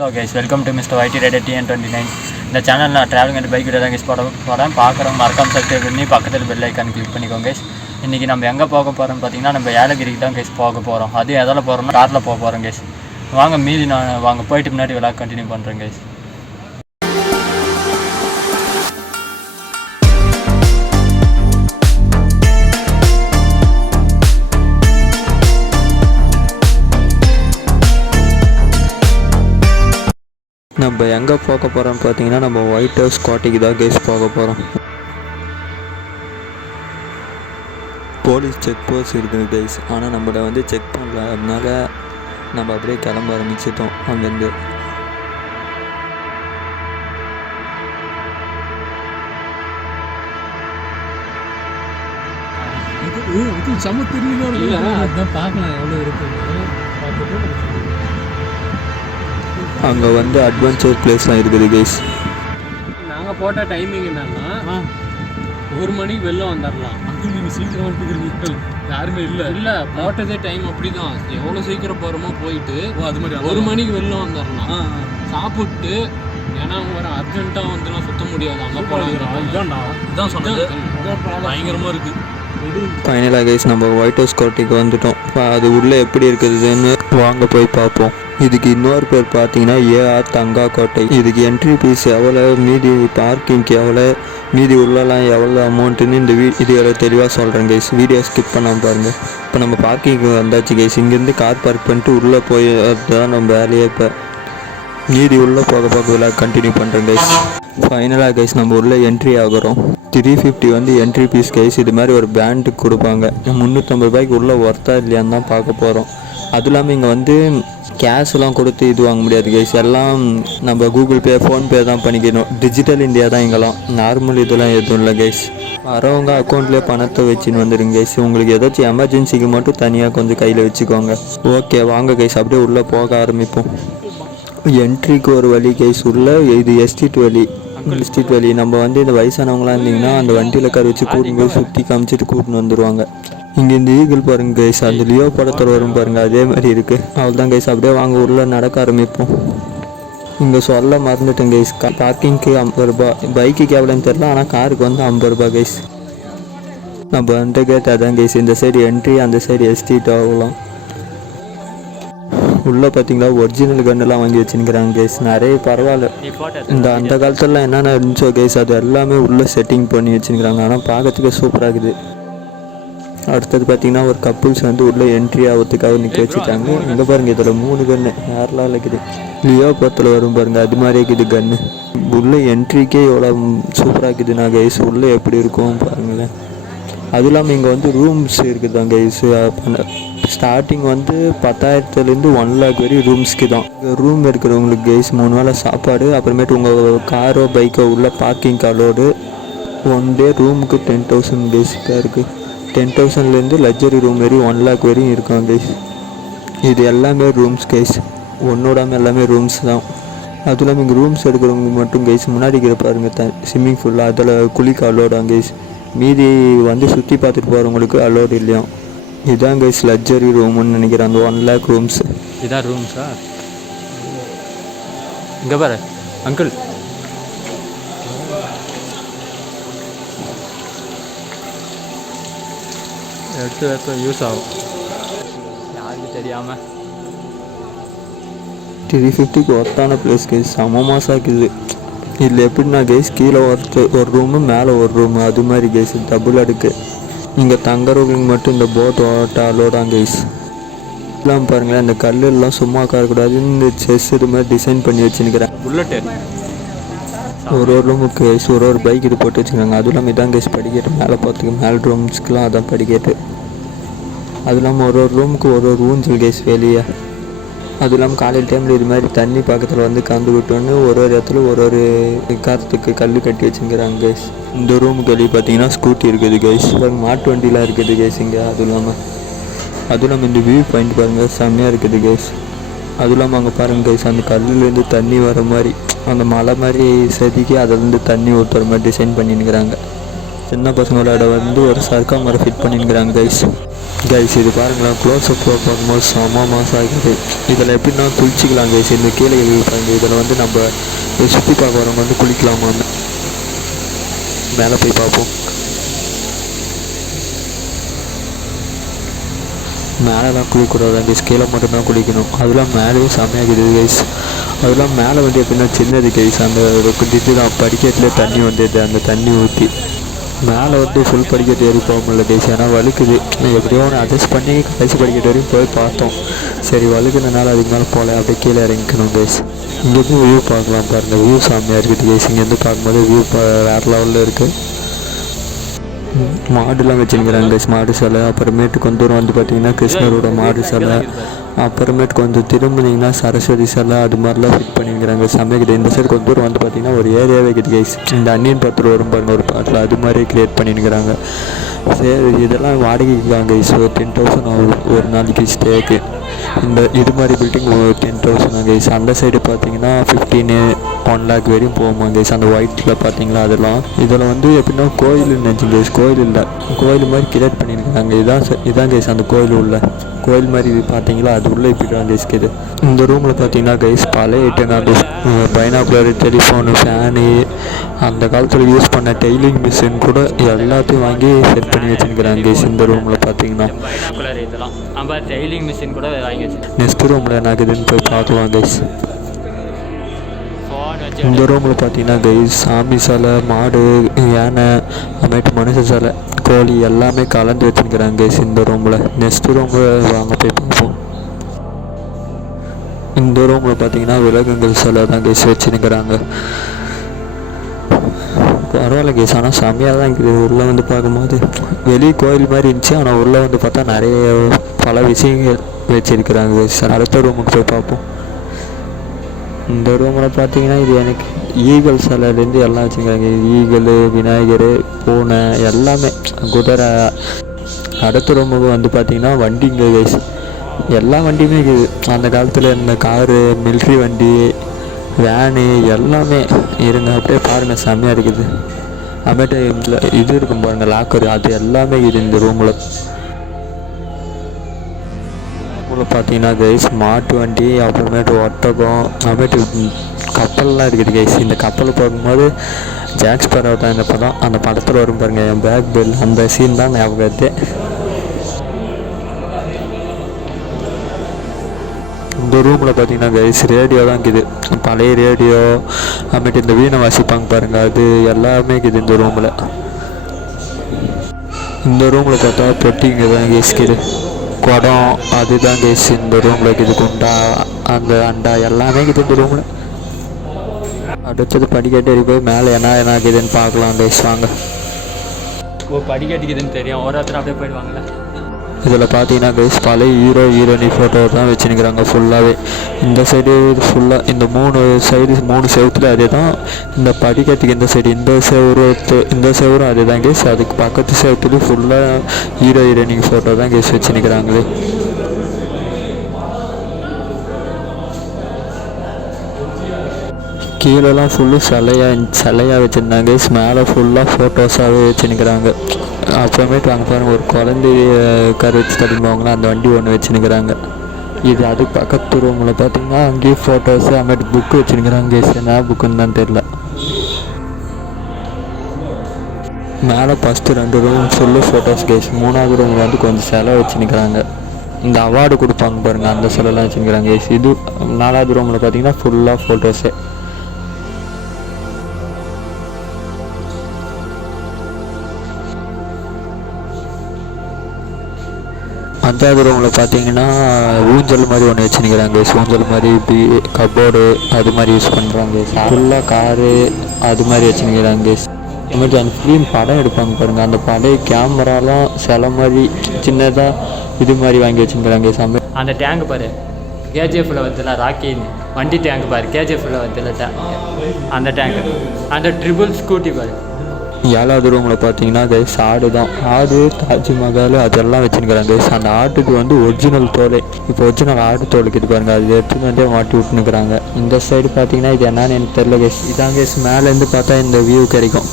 Hello guys, welcome to Mr. YT Red TN29. இந்த channel நான் travelling and bike video தான் guys போகிறேன். பார்க்குறவங்க மறக்காம சப்ஸ்கிரைப் பண்ணி பக்கத்தில் பெல் ஐக்கான் கிளிக் பண்ணிக்கோங்க கைஸ். இன்றைக்கி நம்ம எங்கே போக போகிறோம்னு பார்த்தீங்கன்னா நம்ம ஏலகிரிக்கு தான் கைஸ் போக போகிறோம். அது எதில் போகிறோம்னா காரில் போக போகிறோம் கைஸ். வாங்க மீதி நான் போயிட்டு முன்னாடி விளாக் கண்டினியூ பண்ணுறேன் கைஸ். நம்ம எங்கே போக போகிறோம்னு பார்த்தீங்கன்னா நம்ம ஒயிட் ஹவுஸ் கோட்டைக்கு தான் கேஸ் போக போகிறோம். போலீஸ் செக் போஸ்ட் இருக்குது கைஸ், ஆனால் நம்மளை வந்து செக் பண்ணல. அதனால நம்ம அப்படியே கிளம்ப ஆரம்பிச்சிட்டோம் அங்கேருந்து. செம்ம தெரியல அதுதான் பார்க்கலாம் எவ்வளோ இருக்குன்னு. அங்கே வந்து அட்வென்ச்சர் பிளேஸ்லாம் இருக்குது கைஸ். நாங்கள் போட்ட டைமிங் என்னன்னா 1 மணிக்கு வெளில வந்துடலாம். அங்கே நீங்கள் சீக்கிரம் வந்துருக்கீங்க, யாருமே இல்லை போட்டதே டைம் அப்படி தான். எவ்வளோ சீக்கிரம் போகிறோமோ போயிட்டு அது மாதிரி 1 மணிக்கு வெளில வந்துடலாம். சாப்பிட்டு ஏன்னா அவங்க வர அர்ஜென்ட்டாக வந்துலாம் சுற்ற முடியாது. அங்கே போனாங்க இதான் சொன்னது பயங்கரமாக இருக்குது. ஃபைனலாக கைஸ் நம்ம ஒயிட் ஹவுஸ் கோட்டைக்கு வந்துட்டோம். அது உள்ளே எப்படி இருக்குதுன்னு வாங்க போய் பார்ப்போம். இதுக்கு இன்னொரு பேர் பார்த்தீங்கன்னா ஏஆர் தங்கா கோட்டை. இதுக்கு என்ட்ரி ஃபீஸ் எவ்வளோ, மீதி பார்க்கிங்க்கு எவ்வளோ, மீதி உள்ளலாம் எவ்வளோ அமௌண்ட்டுன்னு இந்த வீடியோவில் தெளிவாக சொல்கிறேன் கைஸ். வீடியோ ஸ்கிப் பண்ணாமல் பாருங்கள். இப்போ நம்ம பார்க்கிங்க்கு வந்தாச்சு கைஸ். இங்கேருந்து கார் பார்க் பண்ணிட்டு உள்ளே போய் அதுதான் நம்ம வேலையே. இப்போ மீதி உள்ளே போக விழா கண்டினியூ பண்ணுறேன் கைஸ். ஃபைனலாக கைஸ் நம்ம உள்ளே என்ட்ரி ஆகிறோம். 350 வந்து என்ட்ரி ஃபீஸ் கைஸ். இது மாதிரி ஒரு பேண்டுக்கு கொடுப்பாங்க. 350 ரூபாய்க்கு உள்ளே ஒர்த்தா இல்லையான்னு தான் பார்க்க போகிறோம். அதுவும் இல்லாமல் இங்கே வந்து கேஷ்லாம் கொடுத்து இது வாங்க முடியாது கைஸ். எல்லாம் நம்ம கூகுள் பே, ஃபோன்பே தான் பண்ணிக்கணும். டிஜிட்டல் இந்தியா தான் இங்கெல்லாம். நார்மல் இதெல்லாம் எதுவும் இல்லை கைஸ். வரவங்க அக்கௌண்ட்லேயே பணத்தை வச்சுன்னு வந்துடுங்க கைஸ். உங்களுக்கு ஏதாச்சும் எமர்ஜென்சிக்கு மட்டும் தனியாக கொஞ்சம் கையில் வச்சுக்கோங்க. ஓகே வாங்க கைஸ் அப்படியே உள்ளே போக ஆரம்பிப்போம். என்ட்ரிக்கு ஒரு வழி கைஸ் உள்ள. இது எஸ்டேட் வழி. எஸ்டேட் வழி நம்ம வந்து இந்த வயசானவங்களாம் இருந்தீங்கன்னா அந்த வண்டியில் கரை வச்சு கூட்டின்னு போய் சுற்றி காமிச்சிட்டு கூட்டின்னு வந்துடுவாங்க. இங்கே இந்த ஈகிள் பாருங்க கைஸ், அந்த லியோ படத்தில் வரும் பாருங்கள், அதே மாதிரி இருக்குது. அவ்வளோதான் கைஸ் அப்படியே வாங்க உள்ள நடக்க ஆரம்பிப்போம். இங்கே சொல்ல மறந்துட்டேன் கைஸ், பார்க்கிங்க்கு 50 ரூபா. பைக்குக்கு எவ்வளோன்னு தெரில, ஆனால் காருக்கு வந்து 50 ரூபா கைஸ். நம்ம வந்து கேட்டு அதான் கைஸ். இந்த சைடு என்ட்ரி, அந்த சைடு எஸ்டேட் ஆகலாம். உள்ளே பார்த்தீங்களா ஒரிஜினல் கன்னெல்லாம் வாங்கி வச்சுருக்கிறாங்க கைஸ். நிறைய பரவாயில்ல. அந்த காலத்துலலாம் என்னென்ன இருந்துச்சோ கைஸ் அது எல்லாமே உள்ளே செட்டிங் பண்ணி வச்சுருக்கிறாங்க. ஆனால் பார்க்கறதுக்கு சூப்பராக இருக்குது. அடுத்தது பார்த்தீங்கன்னா ஒரு கப்புள்ஸ் வந்து உள்ளே என்ட்ரி ஆகிறதுக்காக நிற்க வச்சுட்டாங்க. இங்கே பாருங்கள் இதில் 3 கன்று யாரெல்லாம் இருக்குது. லியோ படத்தில் வரும் பாருங்கள், அது மாதிரி இருக்குது கன்று. உள்ளே என்ட்ரிக்கே எவ்வளோ சூப்பராக இருக்குதுண்ணா கைஸ். உள்ளே எப்படி இருக்கும் பாருங்களேன். அதுவும் இல்லாமல் இங்கே வந்து ரூம்ஸ் இருக்குதான் கைஸ். ஸ்டார்டிங் வந்து 10,000லேருந்து 1 lakh வரையும் ரூம்ஸ்க்கு தான். ரூம் இருக்கிறவங்களுக்கு கைஸ் 3 வேளை சாப்பாடு, அப்புறமேட்டு உங்கள் காரோ பைக்கோ உள்ள பார்க்கிங் அலோடு. 1 டே ரூமுக்கு 10,000 பேசிக்காக இருக்குது. 10,000லேருந்து லக்ஸரி ரூம் வரையும் 1 lakh வரையும் இருக்கும் கைஸ். இது எல்லாமே ரூம்ஸ் கைஸ், ஒன்னோடாமல் எல்லாமே ரூம்ஸ் தான். அதுவும் இல்லாமல் இங்கே ரூம்ஸ் எடுக்கிறவங்க மட்டும் கைஸ் முன்னாடி இருக்கிற பாருங்கள் ஸ்விம்மிங் ஃபுல்லாக அதில் குளிக்க அலோடாங்க கைஸ். மீதி வந்து சுற்றி பார்த்துட்டு போகிறவங்களுக்கு அலோடு இல்லையா. இதுதான் கைஸ் லக்ஸரி ரூம்னு நினைக்கிறேன். அந்த 1 lakh ரூம்ஸ் இதான் ரூம்ஸா. இங்கே பாரு அங்கிள், எடுத்து வைக்க யூஸ் ஆகும் யாருக்கு தெரியாமல். 350க்கு ஒர்த்தான பிளேஸ் கைஸ். செம மாசாக இருக்குது. இதில் எப்படின்னா கைஸ் கீழே ஒரு ரூமு, மேலே ஒரு ரூமு, அது மாதிரி கைஸ் டபுள் அடுக்கு. இங்கே தங்குறவங்களுக்கு மட்டும் இந்த போட் ஓட்டாலோடாங்க கைஸ். எல்லாம் பாருங்களேன், இந்த கல்லெல்லாம் சும்மா உட்காரக்கூடாதுன்னு இந்த செஸ் இது மாதிரி டிசைன் பண்ணி வச்சுருக்கிறேன். புல்லட்டு ஒரு ரூமுக்கு கைஸ் ஒரு பைக் இது போட்டு வச்சுருக்காங்க. அதுவும் இல்லாமல் இதான் கைஸ் படிக்கட்டு. மேலே பார்த்துக்கு மேலே ரூம்ஸ்க்குலாம் அதான் படிக்கட்டு. அதுவும் இல்லாமல் ஒரு ரூமுக்கு ஒரு ஊஞ்சல் கைஸ் வெளியே. அதுவும் இல்லாமல் காலையில் டைமில் இது மாதிரி தண்ணி பக்கத்தில் வந்து கலந்து விட்டோன்னு ஒரு இடத்துல ஒரு காரத்துக்கு கல் கட்டி வச்சுக்கிறாங்க கைஸ். இந்த ரூமுக்கு வெளியே பார்த்தீங்கன்னா ஸ்கூட்டி இருக்குது கைஸ். மாட்டு வண்டிலாம் இருக்குது கைஸ் இங்கே. அதுவும் இல்லாமல் இந்த வியூ பாயிண்ட் பாருங்கள் செம்மையாக இருக்குது கைஸ். அதுவும் இல்லாமல் அங்கே பாருங்கள் கைஸ் அந்த கல்லுலேருந்து தண்ணி வர மாதிரி, அந்த மலை மாதிரி செதுக்கி அதிலேருந்து தண்ணி ஊற்றுற மாதிரி டிசைன் பண்ணின்னுக்கிறாங்க. சின்ன பசங்களோட வந்து ஒரு சர்க்கா மரம் ஃபிட் பண்ணிக்கிறாங்க கைஸ் இது பாருங்களேன், க்ளோஸ் அப் பார்க்கும்போது செம மாதம் ஆகிடுது. இதில் எப்படின்னா குளிச்சிக்கலாம் கைஸ். இந்த கீழே பாருங்க, இதில் வந்து நம்ம சுற்றி பார்க்க வரவங்க வந்து குளிக்கலாமா, மேலே போய் பார்ப்போம். மேலெலாம் குளிக்கக்கூடாது கைஸ், கீழே மட்டும்தான் குளிக்கணும். அதெல்லாம் மேலேயும் செம்மையாகுது கைஸ். அதெல்லாம் மேலே வந்து எப்படின்னா சின்னது கைஸ், அந்த ஒரு குட்டிட்டு தான் படிக்கட்டிலே தண்ணி வந்துடுது. அந்த தண்ணி ஊற்றி மேலே வந்து ஃபுல் படிக்கட்டு ஏறி போக முடியல கைஸ், ஏன்னா வழுக்குது. எப்படியோ ஒன்று அட்ஜஸ்ட் பண்ணி கடைசி படிக்கட்டு வரையும் போய் பார்த்தோம். சரி வழுக்குனனால அதுக்கு மேலே போகல, அப்படியே கீழே இறங்கிக்கணும் கைஸ். இங்கேருந்து வியூ பார்க்கலாம் பாருங்கள், வியூ செம்மையாக இருக்குது கைஸ். இங்கேருந்து பார்க்கும்போது வியூ வேறு லெவலில் இருக்குது. மாடுலாம் வச்சுருக்கிறாங்க கைஸ், மாடு சிலை. அப்புறமேட்டு கொஞ்சம் தூரம் வந்து பார்த்திங்கன்னா கிருஷ்ணரோட மாடு சிலை. அப்புறமேட்டு கொஞ்சம் திரும்பினீங்கன்னா சரஸ்வதி சிலை, அது மாதிரிலாம் ஃபிட் பண்ணிக்கிறாங்க. சமைக்குது. இந்த சைடு கொஞ்சம் தூரம் வந்து பார்த்திங்கன்னா ஒரு ஏரியாவே இருக்குது கைஸ். இந்த அன்னியன் பத்து வரும் பாருங்க ஒரு பாட்டில், அது மாதிரி க்ரியேட் பண்ணிக்கிறாங்க. சரி இதெல்லாம் வாடகைக்கு தான் கைஸ். 10,000 ஒரு நாளைக்கு ஸ்டேக்கு. இந்த இது மாதிரி பில்டிங் 10,000 கைஸ். அந்த சைடு பார்த்தீங்கன்னா 15 1 lakh வரையும் போகுமா கைஸ். அந்த ஒயிட்டில் பார்த்தீங்களா அதெல்லாம். இதில் வந்து எப்படின்னா கோயில் நினச்சி கைஸ், கோயில் இல்லை, கோயில் மாதிரி கிரியேட் பண்ணியிருக்காங்க. இதான் கைஸ் அந்த கோயில் உள்ள கோயில் மாதிரி இது பார்த்தீங்களா, அது உள்ளே இப்படி தான் கைஸ் இருக்குது. இந்த ரூமில் பார்த்தீங்கன்னா கைஸ் பழைய ஐட்டம், அந்த பைனாகுலர், டெலிஃபோனு, ஃபேனு, அந்த காலத்தில் யூஸ் பண்ண டெய்லிங் மிஷின் கூட எல்லாத்தையும் வாங்கி செட் பண்ணி வச்சுருக்கிறாங்க கைஸ். இந்த ரூமில் பார்த்தீங்கன்னா இதெல்லாம் நம்ம டெய்லிங் மிஷின் கூட வாங்கி வச்சு. நெக்ஸ்ட் ரூமில் என்ன ஆகுதுன்னு போய் பார்க்கலாம் கைஸ். இந்த ரூமில் பார்த்தீங்கன்னா கைஸ் சாமி சிலை, மாடு, யானை, அப்புறமேட்டு மனுஷ சிலை, கோழி எல்லாமே கலந்து வச்சுருக்கிறாங்க கைஸ் இந்த ரூமில். நெக்ஸ்ட் ரூமில் வாங்க போய் பார்ப்போம். இந்த ரூமில் பார்த்தீங்கன்னா விலங்குகள் சிலை தான் கைஸ் வச்சுருக்கிறாங்க. பரவாயில்ல கைஸ், ஆனால் செம்மையாக தான் இருக்குது. உள்ளே வந்து பார்க்கும்போது வெளியே கோயில் மாதிரி இருந்துச்சு, ஆனால் உள்ளே வந்து பார்த்தா நிறைய பல விஷயங்கள் வச்சுருக்கிறாங்க கைஸ். அடுத்த ரூமுக்கு போய் பார்ப்போம். இந்த ரூமில் பார்த்தீங்கன்னா இது எனக்கு ஈகல் சிலையிலேருந்து எல்லாம் வச்சுருக்காங்க. ஈகல், விநாயகர், பூனை எல்லாமே, குதிரை. அடுத்த ரூமுக்கு வந்து பார்த்திங்கன்னா வண்டிங்க கைஸ். எல்லா வண்டியுமே இருக்குது. அந்த காலத்தில் இந்த காரு, மிலிட்ரி வண்டி, வேனு எல்லாமே இருங்க. அப்படியே பாருங்கள் செம்மையாக இருக்குது. அப்புறமேட்டு இது இருக்கும் பாருங்கள் லாக்கர், அது எல்லாமே இருக்குது இந்த ரூமில். பார்த்தீங்கன்னா கைஸ் மாட்டு வண்டி, அப்புறமேட்டு ஒட்டகம், அப்புறமேட்டு கப்பல்லாம் இருக்குது கைஸ். இந்த கப்பலை பார்க்கும்போது ஜாக் ஸ்பேரோ தான் இந்த படம், அந்த படத்தில் வரும் பாருங்கள் என் பேக் பெல், அந்த சீன் தான் ஞாபகத்து. இந்த ரூமில் பார்த்தீங்கன்னா கைஸ் ரேடியோ தான் இருக்குது, பழைய ரேடியோ. அப்புறமேட்டு இந்த வீணை வாசிப்பாங்க பாருங்கள், அது எல்லாமே இருக்குது இந்த ரூமில். இந்த ரூமில் பார்த்தா தொட்டிங்க தான் கைஸ் இருக்குது, குடம், அதுதான் கைஸ் இந்த ரூமில் இருக்குது. குண்டா, அந்த அண்டா எல்லாமே இருக்குது இந்த ரூமில். அடுத்தது படிக்கட்டு ஏறி போய் மேலே என்ன இருக்குதுன்னு பார்க்கலாம் கைஸ் வாங்க. படிக்கட்டுக்குதுன்னு தெரியும், ஒருத்தர் அப்படியே போயிடுவாங்கல்ல. இதில் பார்த்தீங்கன்னா கைஸ் பழைய ஹீரோ ஹீரோயினி ஃபோட்டோ தான் வச்சுருக்கிறாங்க ஃபுல்லாகவே. இந்த சைடு ஃபுல்லாக இந்த 3 செவத்தில் அதே தான். இந்த படிக்கட்டுக்கு இந்த சைடு இந்த செவரும் அதே தான் கைஸ். அதுக்கு பக்கத்து செவத்துலேயும் ஃபுல்லாக ஹீரோ ஹீரோயினி ஃபோட்டோ தான் கைஸ் வச்சுருக்கிறாங்களே. கீழெல்லாம் ஃபுல்லு சிலையாக வச்சுருந்தாங்க கைஸ். மேலே ஃபுல்லாக ஃபோட்டோஸாகவே வச்சுருக்கிறாங்க. அப்புறமேட்டு வாங்க பாருங்கள் ஒரு குழந்தைய கரு வச்சு தடுமாவங்களா, அந்த வண்டி ஒன்று வச்சுருக்கிறாங்க. இது அது பக்கத்து ரூமில் பார்த்தீங்கன்னா அங்கேயும் ஃபோட்டோஸு, அப்புறமேட்டு புக்கு வச்சுருக்கிறாங்க கைஸ். என்ன புக்குன்னு தான் தெரில. மேலே first 2 room full photos guys. 3வது ரூமில் வந்து கொஞ்சம் சிலை வச்சுருக்கிறாங்க. இந்த அவார்டு கொடுப்பாங்க பாருங்கள், அந்த சிலைலாம் வச்சுருக்கிறாங்க கைஸ். இது 4வது ரூமில் பார்த்தீங்கன்னா ஃபுல்லாக ஃபோட்டோஸு. 5வது ரூமில் பார்த்தீங்கன்னா ஊஞ்சல் மாதிரி ஒன்று வச்சுருக்கிறாங்க. ஊஞ்சல் மாதிரி இப்படி கப்போர்டு அது மாதிரி யூஸ் பண்ணுறாங்க. ஃபுல்லாக காரு அது மாதிரி வச்சுருக்கிறாங்க. அது மாதிரி அந்த ஃபிலிம் படம் எடுப்பாங்க பாருங்கள், அந்த பழைய கேமராலாம் சில மாதிரி சின்னதாக இது மாதிரி வாங்கி வச்சுருக்கிறாங்க. அந்த டேங்க் பாரு, கேஜிஎஃப்ல வந்துல ராக்கின்னு வண்டி டேங்க் பாரு, கேஜிஎஃப்ல வந்துல அந்த டேங்க், அந்த ட்ரிபிள் ஸ்கூட்டி பாரு. 7வது ரூமில் பார்த்தீங்கன்னா கைஸ் ஆடு தான். ஆடு, தாஜ்மஹால் அதெல்லாம் வச்சுருக்கிறாங்க கைஸ். அந்த ஆட்டுக்கு வந்து ஒரிஜினல் தோல், இப்போ ஒரிஜினல் ஆடு தோலுக்கு இது பாருங்கள், அது எடுத்துன்னு வந்து மாட்டி விட்டுனுக்குறாங்க. இந்த சைடு பார்த்தீங்கன்னா இது என்னன்னு எனக்கு தெரியல கைஸ். இதான் கைஸ் மேலேருந்து பார்த்தா இந்த வியூ கிடைக்கும்.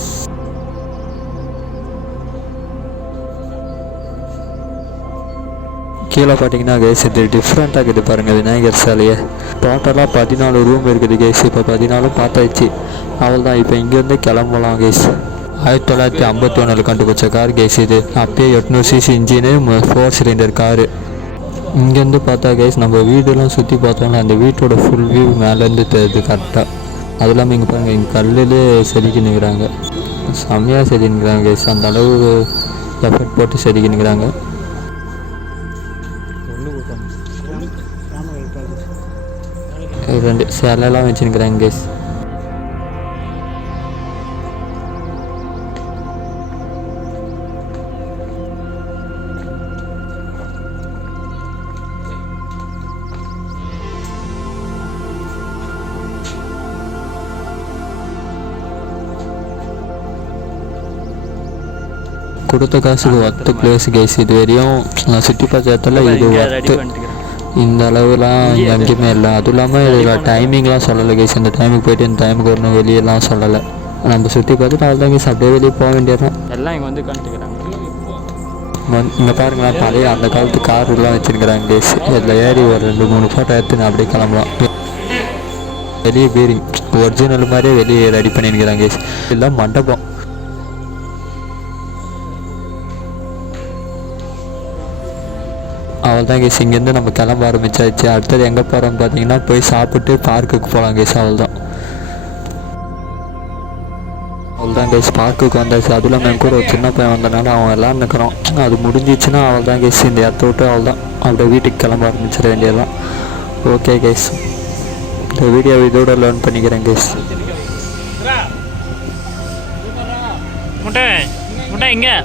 கீழே பார்த்தீங்கன்னா கைஸ் இது டிஃப்ரெண்ட்டாக இருக்குது பாருங்கள் விநாயகர் சிலையே. டோட்டலாக 14 ரூம் இருக்குது கைஸ். இப்போ 14 பார்த்தாச்சு. அவள் தான் இப்போ இங்கேருந்து கிளம்பலாம் கைஸ். 1951 கண்டுபிடிச்ச கார் கைஸ் இது. அப்பயே 800cc இன்ஜினு 4 சிலிண்டர் காரு. இங்கேருந்து பார்த்தா கைஸ் நம்ம வீடெல்லாம் சுற்றி பார்த்தோம்னா அந்த வீட்டோட ஃபுல் வியூ மேலேருந்து தெரியுது கரெக்டாக. அது இல்லாமல் இங்கே பாருங்கள் இங்கே கல்லிலே செதுக்கினுக்கிறாங்க. செம்மையாக செதுக்கினுக்கிறாங்க கைஸ். அந்த அளவு எஃபர்ட் போட்டு செதுக்கினுக்கிறாங்க. ரெண்டு சேலைலாம் வச்சுருக்கிறாங்க கைஸ். கொடுத்த காசுக்கு ஒர்த்து பிளேஸ் கைஸ். இது வரையும் நான் சுற்றி பார்த்த இடத்துல இது ஒர்த்து. இந்த அளவுலாம் எங்கேயுமே இல்லை. அதுவும் இல்லாமல் இதில் டைமிங்லாம் சொல்லலை கைஸ். இந்த டைமுக்கு போய்ட்டு இந்த டைமுக்கு வரணும் வெளியெல்லாம் சொல்லலை. நம்ம சுற்றி பார்த்துட்டு அவ்வளோதான் கைஸ். அப்படியே வெளியே போக வேண்டியதான். எல்லாம் இங்கே வந்து காட்டுக்கிறாங்க. இங்கே பாருங்களா பழைய அந்த காலத்து கார்லாம் வச்சுருக்கிறாங்க கைஸ். இதில் ஏறி ஒரு 2-3 ஃபோட்டோ எடுத்து நான் அப்படியே கிளம்பலாம். வெளியே பேரிங் ஒரிஜினல் மாதிரியே வெளியே ரெடி பண்ணியிருக்கிறாங்க கைஸ். இதெல்லாம் மண்டபம். அவள் தான் கேஸ். இங்கேருந்து நம்ம கிளம்ப ஆரம்பிச்சாச்சு. அடுத்தது எங்கே போகிறோம்னு பார்த்தீங்கன்னா போய் சாப்பிட்டு பார்க்குக்கு போகலாம் கேஸ். அவள் தான் கேஸ். பார்க்குக்கு வந்தாச்சு. அதுவும் இல்லாமல் என் கூட ஒரு சின்ன பையன் வந்தனால அவன் எல்லாம் நிற்கிறோம். அது முடிஞ்சிச்சுன்னா அவள் தான் கேஸ். இந்த இடத்த விட்டு அவள் தான் அப்படியே வீட்டுக்கு கிளம்ப ஆரம்பிச்சிட வேண்டியதான். ஓகே கேஸ், இந்த வீடியோ இதோட லேர்ன் பண்ணிக்கிறேன் கேஸ். முட்டை முட்டை எங்கே